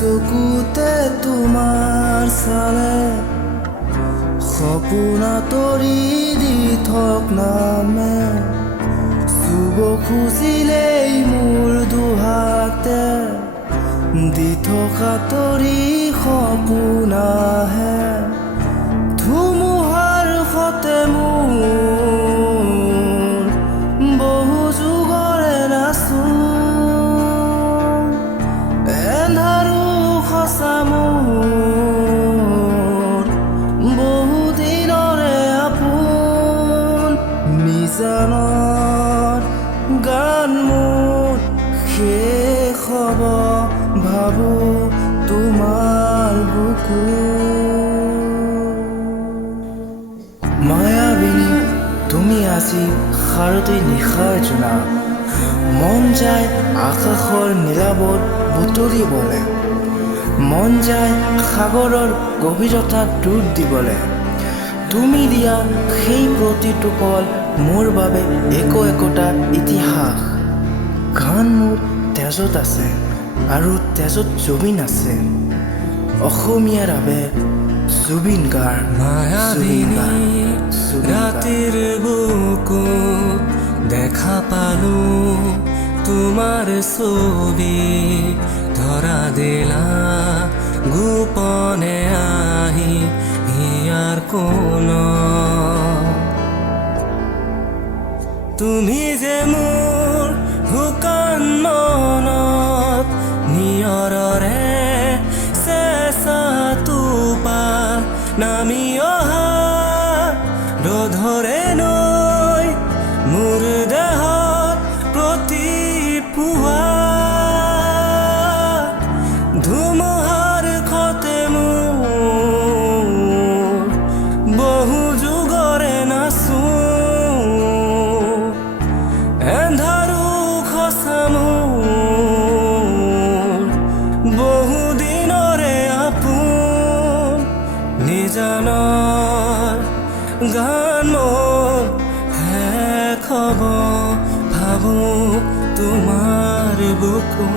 চকুতে তোমাৰ চালে সপোন আঁতৰি দি থক নামে চুব খুজিলেই মোৰ দুহাতে দি থকা তৰি সপোন আহে ধুমুহাৰ সতে মোৰ বহু যুগৰে নাচোন এন্ধাৰো সঁচা মোৰ বহু দিনৰে আপোন নিজানত গান মোৰ শেষ হ'ব ভাবো তোমাৰ বুকু মায়াবিনী তুমি আজি শাৰদী নিশাৰ জোনা মন যায় আকাশৰ নীলাবত বুটলিবলে মন যায় সাগৰৰ গভীৰতাত ডুব দিবলে তুমি দিয়া সেই প্ৰতিটো পল মোৰ বাবে একোটা ইতিহাস গান মোৰ তেজত আছে আৰু তেজত জুবিন আছে অসমীয়াৰ বাবে জুবিন গাৰ্গ মায়াবিনী ৰাতিৰ বুকু দেখা পালো তোমাৰ ছবি ধৰা দিলা গোপনে আহি হিয়াৰ কোন তুমি যে মোৰ শুকান মনত নিয়ৰৰে চেঁচা টোপা নামি অহা ৰধৰে নৈ মোৰ দেহত প্ৰতি পুৱা ধুমুহাৰ খতে মোৰ বহু যুগৰে নাচো এন্ধাৰো খচা মোৰ বহু দিনৰে আপোন নিজানৰ গান মোৰ শেষ হ'ব ভাবো তোমাৰ বুকু